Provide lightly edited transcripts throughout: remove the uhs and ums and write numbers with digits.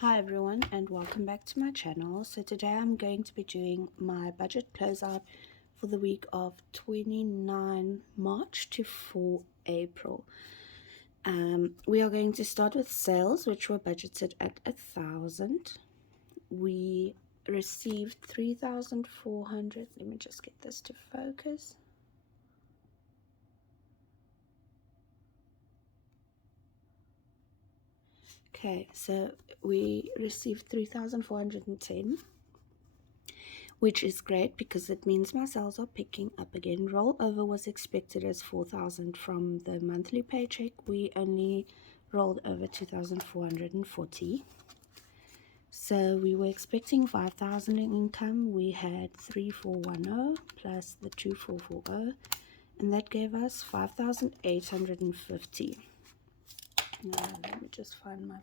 Hi everyone and welcome back to my channel. So today I'm going to be doing my budget closeout for the week of 29 March to 4 April. We are going to start with sales, which were budgeted at 1,000. We received 3,400. Let me just get this to focus. Okay, so we received 3,410, which is great because it means my sales are picking up again. Rollover was expected as 4,000 from the monthly paycheck. We only rolled over 2,440. So we were expecting 5,000 in income. We had 3,410 plus the 2,440, and that gave us 5,850. Now let me just find my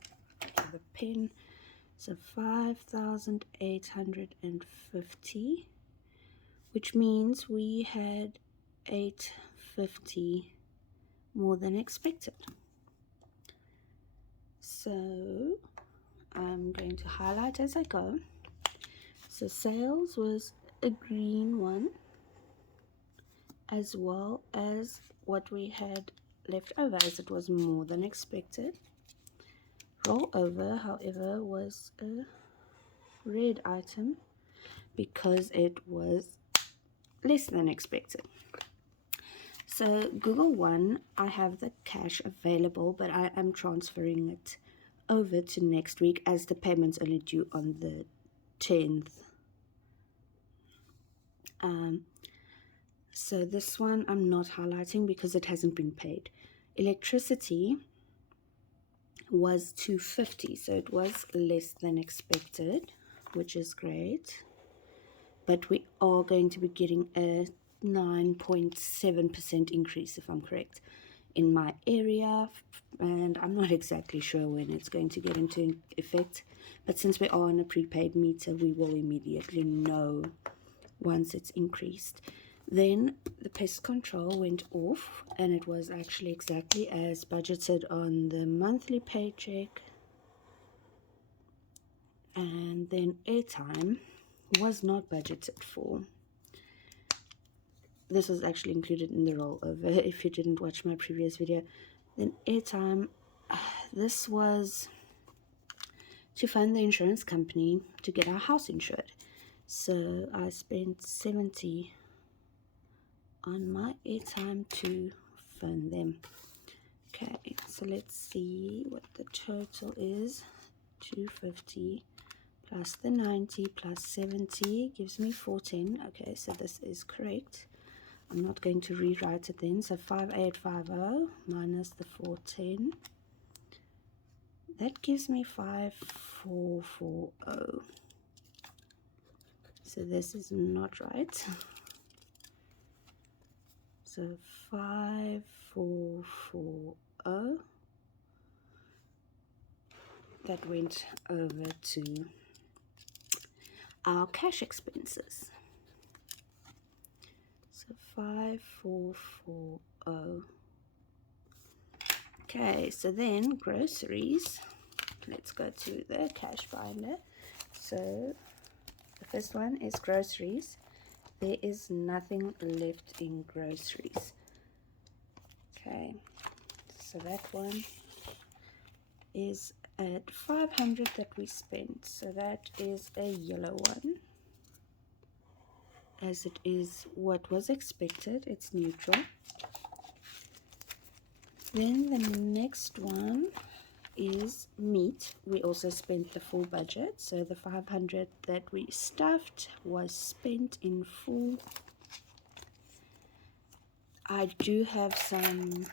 the pen. So 5,850, which means we had 850 more than expected. So I'm going to highlight as I go. So sales was a green one, as well as what we had left over, as it was more than expected. Rollover, however, was a red item because it was less than expected. So Google One, I have the cash available, but I am transferring it over to next week as the payment's only due on the 10th. So this one I'm not highlighting because it hasn't been paid. Electricity was 250, so it was less than expected, which is great. But we are going to be getting a 9.7% increase, if I'm correct, in my area, and I'm not exactly sure when it's going to get into effect, but since we are on a prepaid meter, we will immediately know once it's increased. Then the pest control went off, and it was actually exactly as budgeted on the monthly paycheck. And then airtime was not budgeted for. This was actually included in the rollover if you didn't watch my previous video. Then airtime, this was to fund the insurance company to get our house insured. So I spent 70 on my airtime to fund them. Okay, so let's see what the total is. 250 plus the 90 plus 70 gives me 410. Okay, so this is correct. I'm not going to rewrite it then. So 5850 minus the 410. That gives me 5440. So this is not right. So 5440. That went over to our cash expenses. So 5440. Okay, so then groceries. Let's go to the cash finder. So the first one is groceries. There is nothing left in groceries. Okay, so that one is at 500 that we spent. So that is a yellow one, as it is what was expected. It's neutral. Then the next one is meat. We also spent the full budget, so the 500 that we stuffed was spent in full. I do have some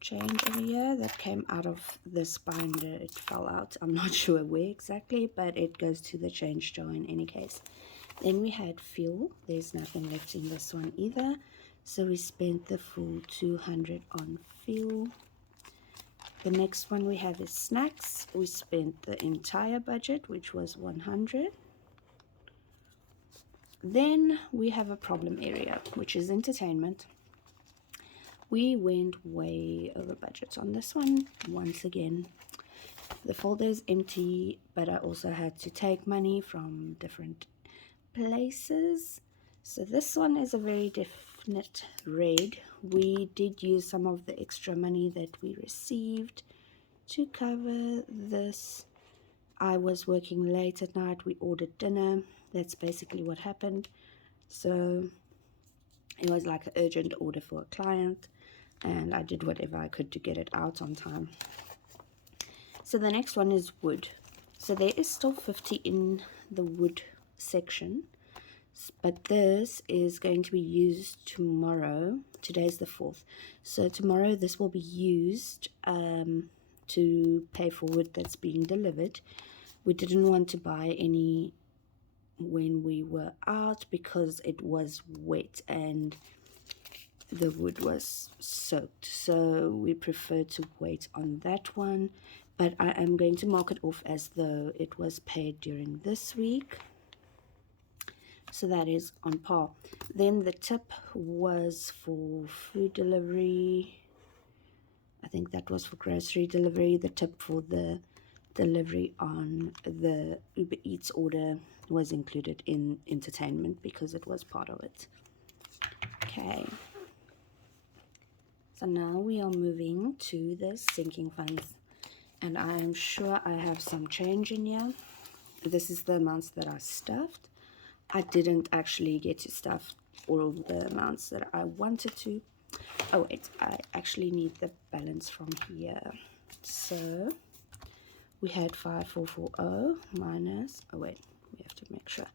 change over here that came out of this binder. It fell out, I'm not sure where exactly, but it goes to the change jar in any case. Then we had fuel. There's nothing left in this one either, so we spent the full 200 on fuel. The next one we have is snacks. We spent the entire budget, which was 100. Then we have a problem area, which is entertainment. We went way over budget on this one once again. The folder is empty, but I also had to take money from different places. So this one is a very definite red. We did use some of the extra money that we received to cover this. I was working late at night. We ordered dinner. That's basically what happened. So it was like an urgent order for a client, and I did whatever I could to get it out on time. So the next one is wood. So there is still 50 in the wood section, but this is going to be used tomorrow. Today's the 4th. So tomorrow this will be used to pay for wood that's being delivered. We didn't want to buy any when we were out because it was wet and the wood was soaked, so we prefer to wait on that one. But I am going to mark it off as though it was paid during this week, so that is on par. Then the tip was for food delivery. I think that was for grocery delivery. The tip for the delivery on the Uber Eats order was included in entertainment because it was part of it. Okay, so now we are moving to the sinking funds, and I am sure I have some change in here. This is the amounts that I stuffed. I didn't actually get to stuff all the amounts that I wanted to. Oh wait, I actually need the balance from here. So we had 5440 minus, oh wait, we have to make sure,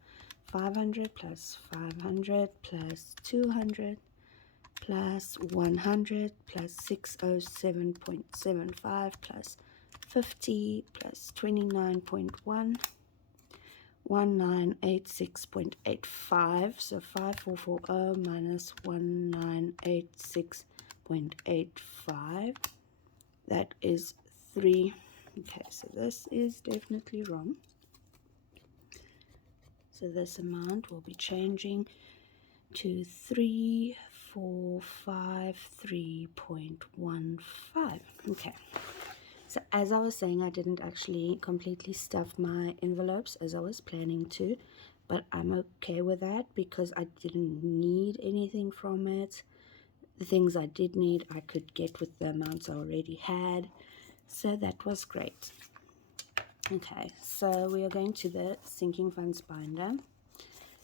500 plus 500 plus 200 plus 100 plus 607.75 plus 50 plus 29.1, 1986.85. So 5440 minus 1986.85, that is 3. Okay, so this is definitely wrong. So this amount will be changing to 3453.15. Okay, so as I was saying, I didn't actually completely stuff my envelopes as I was planning to, but I'm okay with that because I didn't need anything from it. The things I did need I could get with the amounts I already had, so that was great. Okay, so we are going to the sinking funds binder.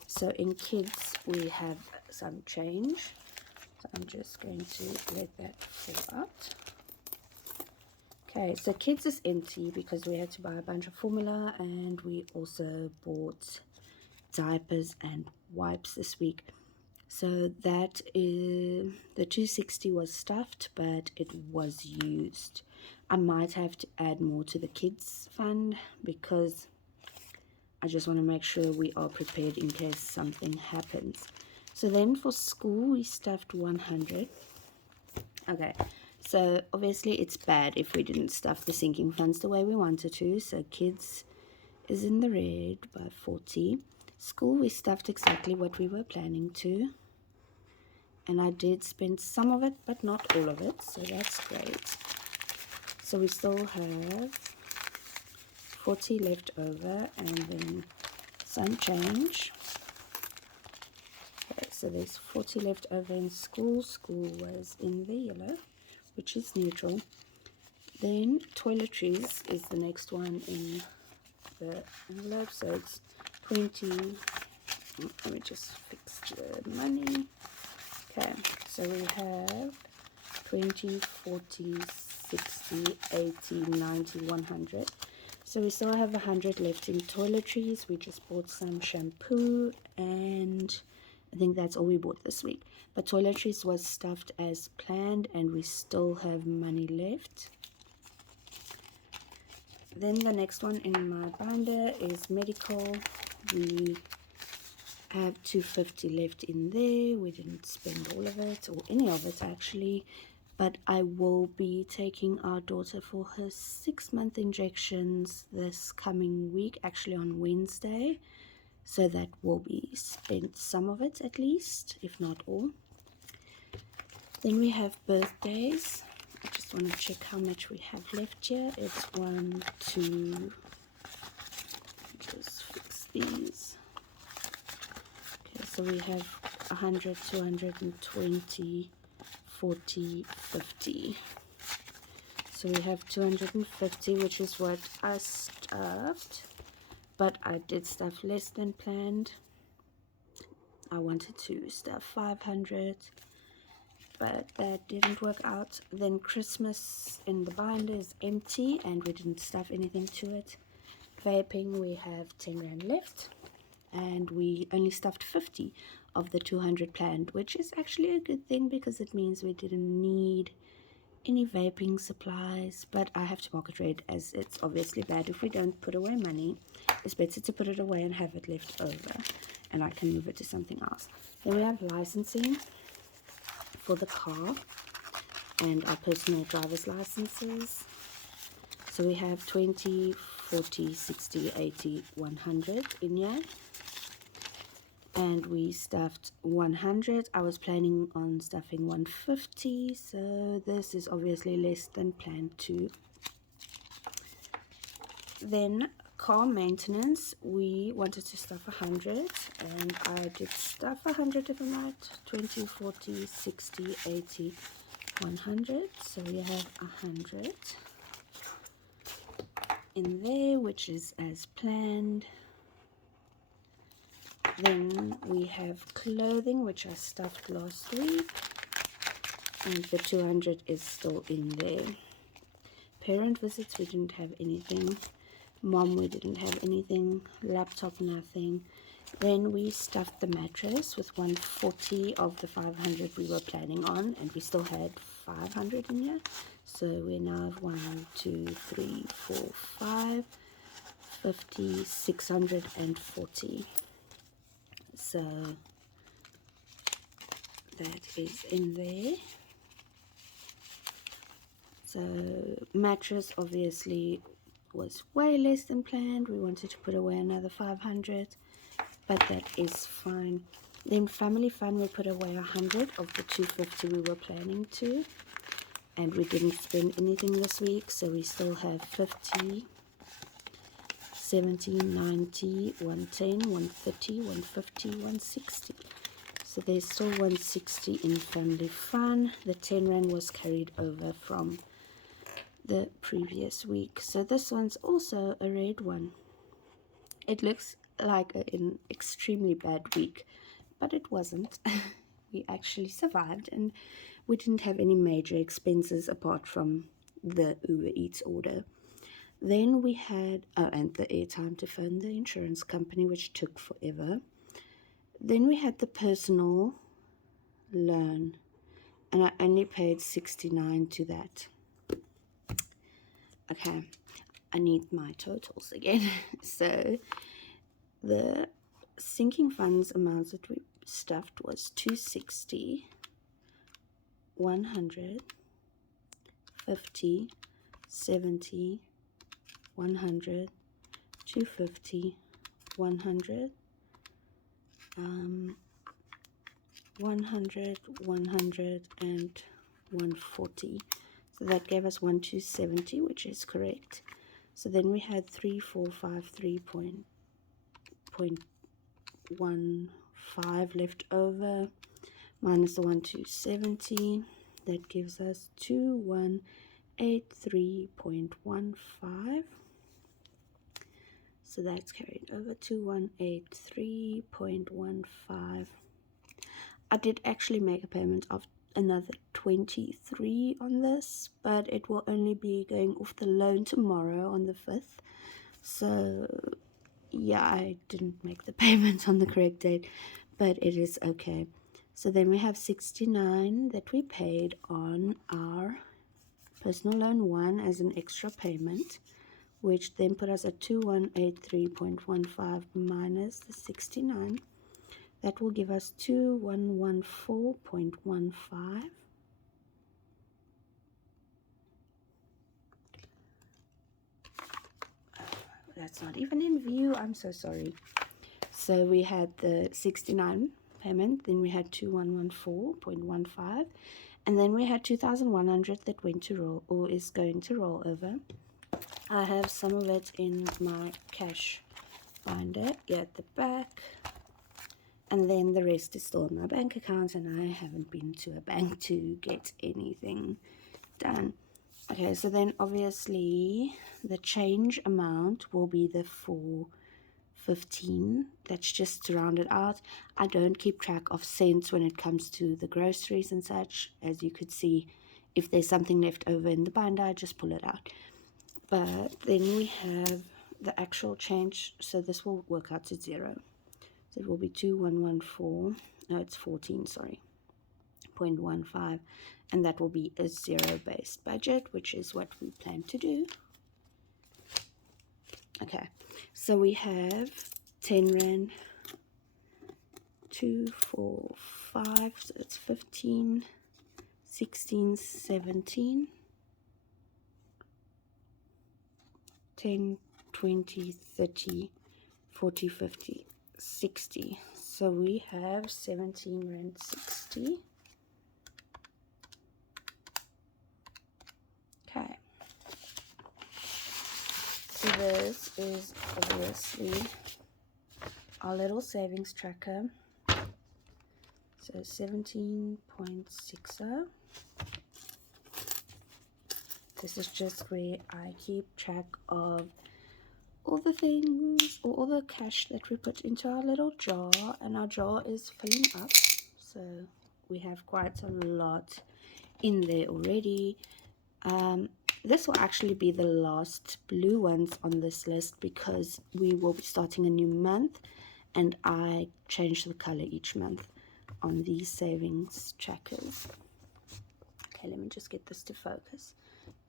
So in kids we have some change, so I'm just going to let that fall out. Okay, so kids is empty because we had to buy a bunch of formula, and we also bought diapers and wipes this week. So that is, the 260 was stuffed, but it was used. I might have to add more to the kids fund because I just want to make sure we are prepared in case something happens. So then for school we stuffed 100. Okay, so obviously it's bad if we didn't stuff the sinking funds the way we wanted to. So kids is in the red by 40. School we stuffed exactly what we were planning to, and I did spend some of it but not all of it, so that's great. So we still have 40 left over and then some change. Okay, so there's 40 left over in school. School was in the yellow, which is neutral. Then toiletries is the next one in the envelope, so it's 20. Let me just fix the money. Okay, so we have 20, 40, 60, 80, 90, 100. So we still have 100 left in toiletries. We just bought some shampoo, and I think that's all we bought this week. But toiletries was stuffed as planned, and we still have money left. Then the next one in my binder is medical. We have 250 left in there. We didn't spend all of it, or any of it actually, but I will be taking our daughter for her 6-month injections this coming week, actually on Wednesday, so that will be spent, some of it at least, if not all. Then we have birthdays. I just just want to check how much we have left here. It's 1, 2, just fix these. Okay, so we have 100, 220, 40, 50. So we have 250, which is what I stuffed, but I did stuff less than planned. I wanted to stuff 500, but that didn't work out. Then Christmas in the binder is empty and we didn't stuff anything to it. Vaping, we have 10 rand left and we only stuffed 50 of the 200 planned, which is actually a good thing because it means we didn't need any vaping supplies. But I have to market rate, as it's obviously bad if we don't put away money. It's better to put it away and have it left over, and I can move it to something else. Then we have licensing for the car and our personal driver's licenses. So we have 20, 40, 60, 80, 100 in here. And we stuffed 100. I was planning on stuffing 150, so this is obviously less than planned too. Then car maintenance, we wanted to stuff 100, and I did stuff 100 if I'm right. 20, 40, 60, 80, 100. So we have 100 in there, which is as planned. Then we have clothing, which I stuffed last week, and the 200 is still in there. Parent visits, we didn't have anything. Mom, we didn't have anything. Laptop, nothing. Then we stuffed the mattress with 140 of the 500 we were planning on, and we still had 500 in here. So we now have 1, 2, 3, 4, 5, 50, 640. So that is in there. So mattress obviously was way less than planned. We wanted to put away another 500, but that is fine. Then family fun, we put away 100 of the 250 we were planning to, and we didn't spend anything this week, so we still have 50, 70, 90, 110, 130, 150, 160. So there's still 160 in family fun. The 10 rand was carried over from the previous week. So this one's also a red one. It looks like an extremely bad week, but it wasn't. We actually survived, and we didn't have any major expenses apart from the Uber Eats order. Then we had, and the airtime to phone the insurance company, which took forever. Then we had the personal loan, and I only paid 69 to that. Okay, I need my totals again. So the sinking funds amounts that we stuffed was 260, 100, 50, 70, 100, 250, 100, 100, 100, and 140. So that gave us 1270, which is correct. So then we had 3453.15 left over, minus the 1270. That gives us 2183.15. So that's carried over, 2183.15. I did actually make a payment of another 23 on this, but it will only be going off the loan tomorrow on the 5th. So yeah, I didn't make the payment on the correct date, but it is okay. So then we have 69 that we paid on our personal loan 1 as an extra payment, which then put us at 2183.15 minus the 69. That will give us 2114.15. That's not even in view. I'm so sorry. So we had the 69 payment, then we had 2114.15, And then we had 2,100 that went to roll, or is going to roll over. I have some of it in my cash binder here at the back, and then the rest is still in my bank account, and I haven't been to a bank to get anything done. Okay, so then obviously the change amount will be the 415. That's just to round it out. I don't keep track of cents when it comes to the groceries and such. As you could see, if there's something left over in the binder, I just pull it out. But then we have the actual change, so this will work out to 0. So it will be 2114, no, it's 14, sorry, 0.15, and that will be a zero-based budget, which is what we plan to do. Okay, so we have 10 Rand, 2, 4, 5, so it's 15, 16, 17, 10, 20, 30, 40, 50, 60. So we have 17 Rand 60. Okay. So this is obviously our little savings tracker. So 17.60. This is just where I keep track of all the things, or all the cash that we put into our little jar, and our jar is filling up, so we have quite a lot in there already. This will actually be the last blue ones on this list because we will be starting a new month, and I change the color each month on these savings trackers. Okay, let me just get this to focus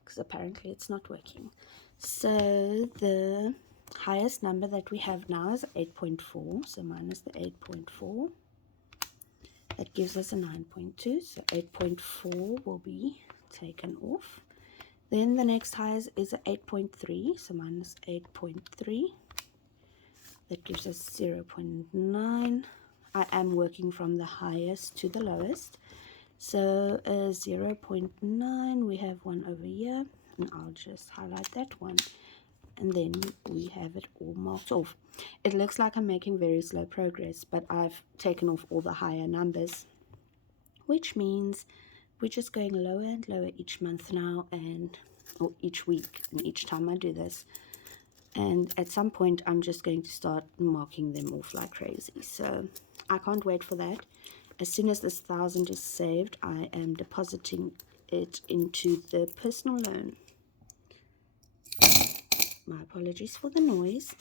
because apparently it's not working. So the highest number that we have now is 8.4, so minus the 8.4, that gives us a 9.2, so 8.4 will be taken off. Then the next highest is a 8.3, so minus 8.3, that gives us 0.9. I am working from the highest to the lowest, so 0.9, we have one over here, and I'll just highlight that one, and then we have it all marked off. It looks like I'm making very slow progress, but I've taken off all the higher numbers, which means we're just going lower and lower each month now, or each week, and each time I do this. And at some point I'm just going to start marking them off like crazy, so I can't wait for that. As soon as this 1,000 is saved, I am depositing it into the personal loan. My apologies for the noise.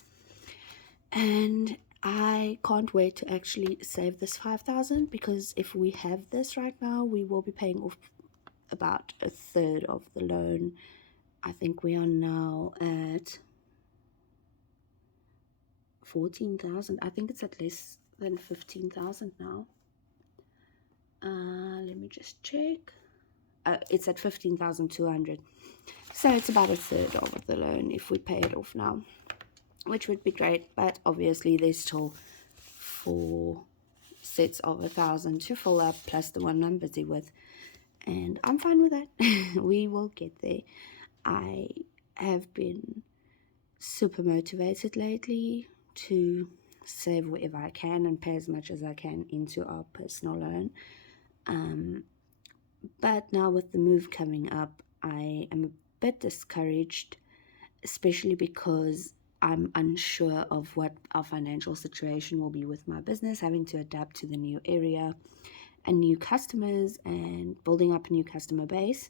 And I can't wait to actually save this 5,000, because if we have this right now, we will be paying off about a third of the loan. I think we are now at 14,000. I think it's at less than 15,000 now. Let me just check. It's at 15,200. So it's about a third of the loan if we pay it off now, which would be great. But obviously there's still 4 sets of 1,000 to fill up, plus the one I'm busy with, and I'm fine with that. We will get there. I have been super motivated lately to save whatever I can and pay as much as I can into our personal loan. But now with the move coming up, I am a bit discouraged, especially because I'm unsure of what our financial situation will be with my business, having to adapt to the new area and new customers and building up a new customer base.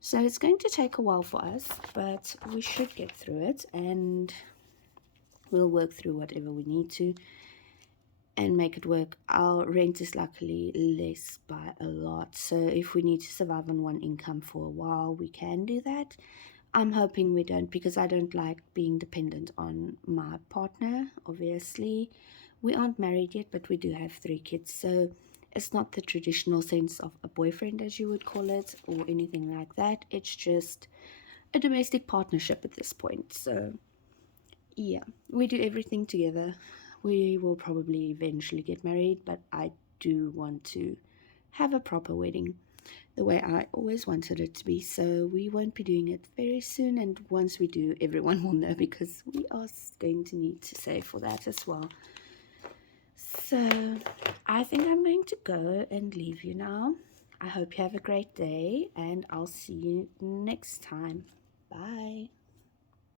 So it's going to take a while for us, but we should get through it, and we'll work through whatever we need to and make it work. Our rent is luckily less by a lot, so if we need to survive on one income for a while, we can do that. I'm hoping we don't, because I don't like being dependent on my partner. Obviously, we aren't married yet, but we do have 3 kids, so it's not the traditional sense of a boyfriend, as you would call it, or anything like that. It's just a domestic partnership at this point. So yeah, we do everything together. We will probably eventually get married, but I do want to have a proper wedding. the way I always wanted it to be. So we won't be doing it very soon, and once we do, everyone will know because we are going to need to save for that as well. So I think I'm going to go and leave you now. I hope you have a great day, and I'll see you next time. Bye.